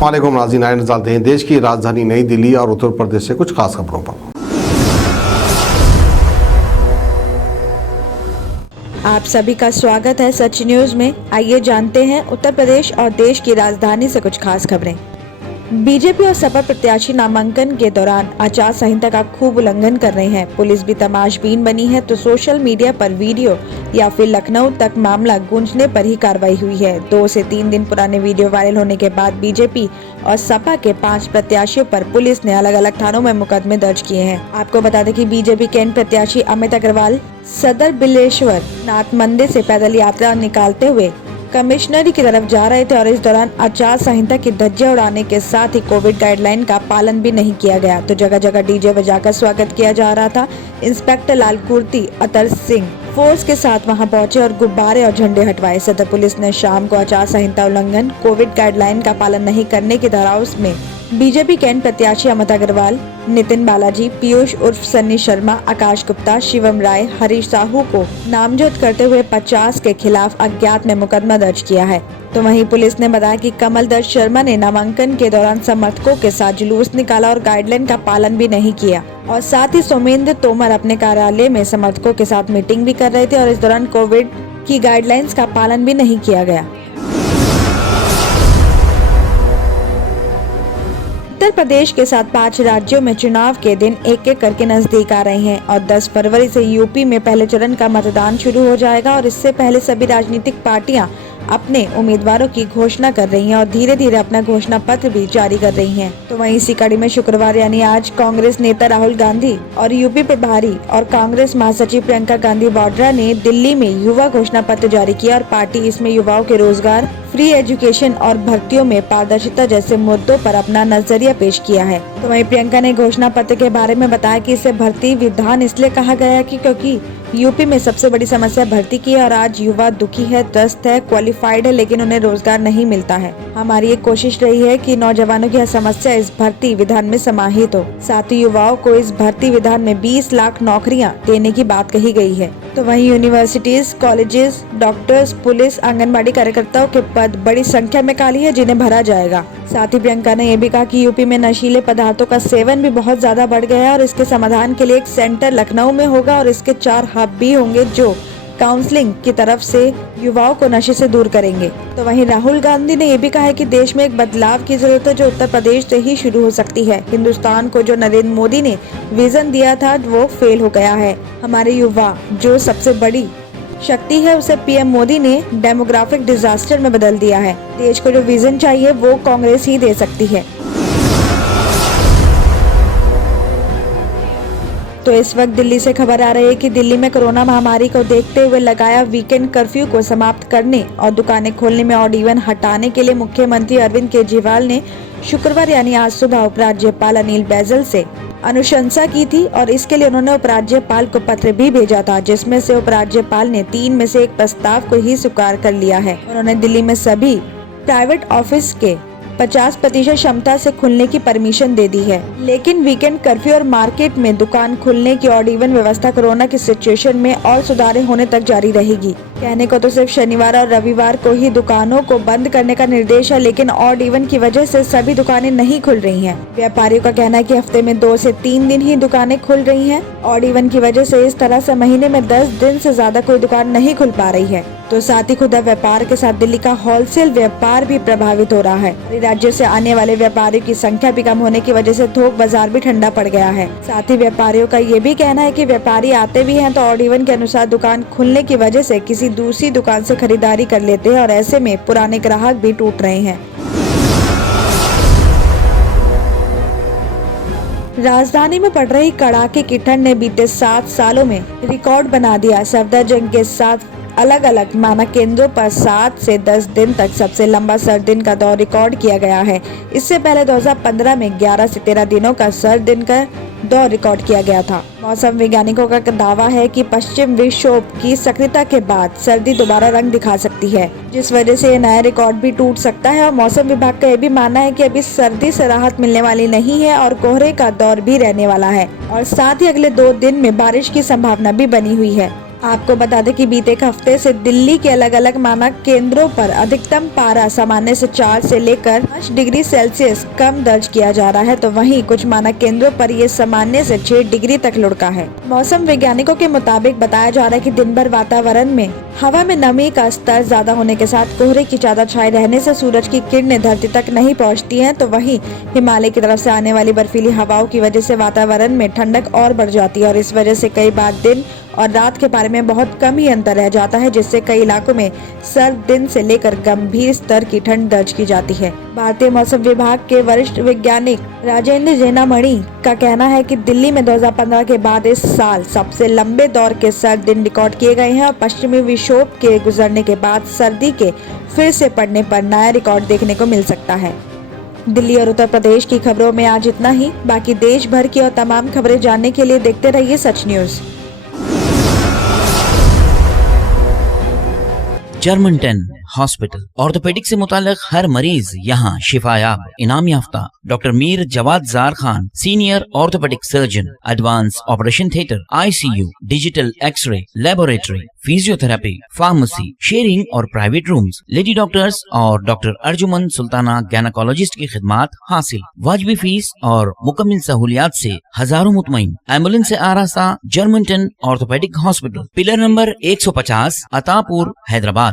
वालेकुम नाज़रीन, आइए नज़र डालते हैं देश की राजधानी नई दिल्ली और उत्तर प्रदेश से कुछ खास खबरों पर। आप सभी का स्वागत है सच न्यूज में। आइए जानते हैं उत्तर प्रदेश और देश की राजधानी से कुछ खास खबरें। बीजेपी और सपा प्रत्याशी नामांकन के दौरान आचार संहिता का खूब उल्लंघन कर रहे हैं। पुलिस भी तमाशबीन बनी है तो सोशल मीडिया पर वीडियो या फिर लखनऊ तक मामला गूंजने पर ही कार्रवाई हुई है। 2 से 3 दिन पुराने वीडियो वायरल होने के बाद बीजेपी और सपा के 5 प्रत्याशियों पर पुलिस ने अलग अलग थानों में मुकदमे दर्ज किए हैं। आपको बता दें कि बीजेपी कैंट प्रत्याशी अमित अग्रवाल सदर बिलेश्वर नाथ मंदिर से पैदल यात्रा निकालते हुए कमिश्नरी की तरफ जा रहे थे और इस दौरान आचार संहिता की धज्जियां उड़ाने के साथ ही कोविड गाइडलाइन का पालन भी नहीं किया गया, तो जगह जगह डीजे बजाकर स्वागत किया जा रहा था। इंस्पेक्टर लाल कुर्ती अतर सिंह फोर्स के साथ वहां पहुंचे और गुब्बारे और झंडे हटवाए। सदर पुलिस ने शाम को आचार संहिता उल्लंघन, कोविड गाइडलाइन का पालन नहीं करने की धाराओं में बीजेपी कैंट प्रत्याशी अमित अग्रवाल, नितिन बालाजी, पीयूष उर्फ सन्नी शर्मा, आकाश गुप्ता, शिवम राय, हरीश साहू को नामजद करते हुए 50 के खिलाफ अज्ञात में मुकदमा दर्ज किया है। तो वहीं पुलिस ने बताया कि कमल दत्त शर्मा ने नामांकन के दौरान समर्थकों के साथ जुलूस निकाला और गाइडलाइन का पालन भी नहीं किया, और साथ ही सोमेंद्र तोमर अपने कार्यालय में समर्थकों के साथ मीटिंग भी कर रहे थे और इस दौरान कोविड की गाइडलाइंस का पालन भी नहीं किया गया। उत्तर प्रदेश के साथ 5 राज्यों में चुनाव के दिन एक एक करके नजदीक आ रहे हैं और 10 फरवरी से यूपी में पहले चरण का मतदान शुरू हो जाएगा और इससे पहले सभी राजनीतिक पार्टियां अपने उम्मीदवारों की घोषणा कर रही हैं और धीरे धीरे अपना घोषणा पत्र भी जारी कर रही हैं। तो वहीं इसी कड़ी में शुक्रवार यानी आज कांग्रेस नेता राहुल गांधी और यूपी प्रभारी और कांग्रेस महासचिव प्रियंका गांधी वाड्रा ने दिल्ली में युवा घोषणा पत्र जारी किया और पार्टी इसमें युवाओं के रोजगार, फ्री एजुकेशन और भर्तियों में पारदर्शिता जैसे मुद्दों पर अपना नजरिया पेश किया है। तो वहीं प्रियंका ने घोषणा पत्र के बारे में बताया कि इसे भर्ती विधान इसलिए कहा गया है कि क्योंकि यूपी में सबसे बड़ी समस्या भर्ती की है और आज युवा दुखी है, त्रस्त है, क्वालिफाइड है लेकिन उन्हें रोजगार नहीं मिलता है। हमारी एक कोशिश रही है कि नौजवानों की समस्या इस भर्ती विधान में समाहित हो। साथ ही युवाओं को इस भर्ती विधान में 20 लाख नौकरियां देने की बात कही गई है। तो वहीं universities, colleges, doctors, police, anganwadi कार्यकर्ताओं के पद बड़ी संख्या में खाली है जिन्हें भरा जाएगा। साथ ही प्रियंका ने यह भी कहा कि यूपी में नशीले पदार्थों का सेवन भी बहुत ज्यादा बढ़ गया है और इसके समाधान के लिए एक सेंटर लखनऊ में होगा और इसके 4 हब भी होंगे जो काउंसलिंग की तरफ से युवाओं को नशे से दूर करेंगे। तो वहीं राहुल गांधी ने यह भी कहा है कि देश में एक बदलाव की जरूरत है जो उत्तर प्रदेश से ही शुरू हो सकती है। हिंदुस्तान को जो नरेंद्र मोदी ने विजन दिया था वो फेल हो गया है। हमारे युवा जो सबसे बड़ी शक्ति है उसे पीएम मोदी ने डेमोग्राफिक डिजास्टर में बदल दिया है। देश को जो विजन चाहिए वो कांग्रेस ही दे सकती है। तो इस वक्त दिल्ली से खबर आ रही है कि दिल्ली में कोरोना महामारी को देखते हुए लगाया वीकेंड कर्फ्यू को समाप्त करने और दुकानें खोलने में ऑड इवन हटाने के लिए मुख्यमंत्री अरविंद केजरीवाल ने शुक्रवार यानी आज सुबह उपराज्यपाल अनिल बैजल से अनुशंसा की थी और इसके लिए उन्होंने उपराज्यपाल को पत्र भी भेजा था, जिसमें से उपराज्यपाल ने 3 में से 1 प्रस्ताव को ही स्वीकार कर लिया है। उन्होंने दिल्ली में सभी प्राइवेट ऑफिस के 50% क्षमता से खुलने की परमिशन दे दी है, लेकिन वीकेंड कर्फ्यू और मार्केट में दुकान खुलने की ऑड इवन व्यवस्था कोरोना की सिचुएशन में और सुधार होने तक जारी रहेगी। कहने को तो सिर्फ शनिवार और रविवार को ही दुकानों को बंद करने का निर्देश है, लेकिन ऑड इवन की वजह से सभी दुकानें नहीं खुल रही हैं। व्यापारियों का कहना है कि हफ्ते में 2 से 3 दिन ही दुकानें खुल रही हैं। ऑड इवन की वजह से इस तरह से महीने में 10 दिन से ज्यादा कोई दुकान नहीं खुल पा रही है। तो साथ ही खुदा व्यापार के साथ दिल्ली का होलसेल व्यापार भी प्रभावित हो रहा है। राज्यों से आने वाले व्यापारियों की संख्या भी कम होने की वजह से थोक बाजार भी ठंडा पड़ गया है। साथ ही व्यापारियों का ये भी कहना है कि व्यापारी आते भी हैं तो ऑड इवन के अनुसार दुकान खुलने की वजह से किसी दूसरी दुकान से खरीदारी कर लेते हैं और ऐसे में पुराने ग्राहक भी टूट रहे हैं। राजधानी में पड़ रही कड़ाके की ठंड ने बीते 7 सालों में रिकॉर्ड बना दिया। सफदरजंग के साथ अलग अलग मानक केंद्रों पर 7 से 10 दिन तक सबसे लंबा सर्द दिन का दौर रिकॉर्ड किया गया है। इससे पहले 2015 में 11 से 13 दिनों का सर्द दिन का दौर रिकॉर्ड किया गया था। मौसम वैज्ञानिकों का दावा है कि पश्चिम विक्षोभ की सक्रियता के बाद सर्दी दोबारा रंग दिखा सकती है, जिस वजह से ये नया रिकॉर्ड भी टूट सकता है। और मौसम विभाग का यह भी मानना है कि अभी सर्दी से राहत मिलने वाली नहीं है और कोहरे का दौर भी रहने वाला है और साथ ही अगले 2 दिन में बारिश की संभावना भी बनी हुई है। आपको बता दें कि बीते एक हफ्ते से दिल्ली के अलग अलग मानक केंद्रों पर अधिकतम पारा सामान्य से 4 से लेकर 5 डिग्री सेल्सियस कम दर्ज किया जा रहा है, तो वहीं कुछ मानक केंद्रों पर ये सामान्य से 6 डिग्री तक लुढ़का है। मौसम वैज्ञानिकों के मुताबिक बताया जा रहा है कि दिन भर वातावरण में हवा में नमी का स्तर ज्यादा होने के साथ कोहरे की चादर छाए रहने से सूरज की किरणें धरती तक नहीं पहुंचती हैं, तो वहीं हिमालय की तरफ से आने वाली बर्फीली हवाओं की वजह से वातावरण में ठंडक और बढ़ जाती है और इस वजह से कई बार दिन और रात के पारे में बहुत कम ही अंतर रह जाता है, जिससे कई इलाकों में सर्द दिन से लेकर गंभीर स्तर की ठंड दर्ज की जाती है। भारतीय मौसम विभाग के वरिष्ठ वैज्ञानिक राजेंद्र जैनामणि का कहना है कि दिल्ली में 2015 के बाद इस साल सबसे लंबे दौर के सर्द दिन रिकॉर्ड किए गए हैं और पश्चिमी विक्षोभ के गुजरने के बाद सर्दी के फिर से पड़ने पर नया रिकॉर्ड देखने को मिल सकता है। दिल्ली और उत्तर प्रदेश की खबरों में आज इतना ही। बाकी देश भर की और तमाम खबरें जानने के लिए देखते रहिए Sach news. German 10 hospital orthopaedic से मुताल्लिक हर मरीज यहाँ शिफायाब। इनाम याफ्ता doctor Mir Jawad Zar Khan, senior orthopaedic surgeon, advance operation theatre, ICU, digital x ray, laboratory, physiotherapy, pharmacy, sharing और प्राइवेट रूम्स, लेडी डॉक्टर्स और डॉक्टर अर्जुमन सुल्ताना गैनाकोलॉजिस्ट की खिदमात हासिल। वाजिबी फीस और मुकम्मल सहूलियात से हजारों मुतमईन। एम्बुलेंस से आरास्ता German 10 orthopaedic hospital, pillar number 150, Attapur, Hyderabad.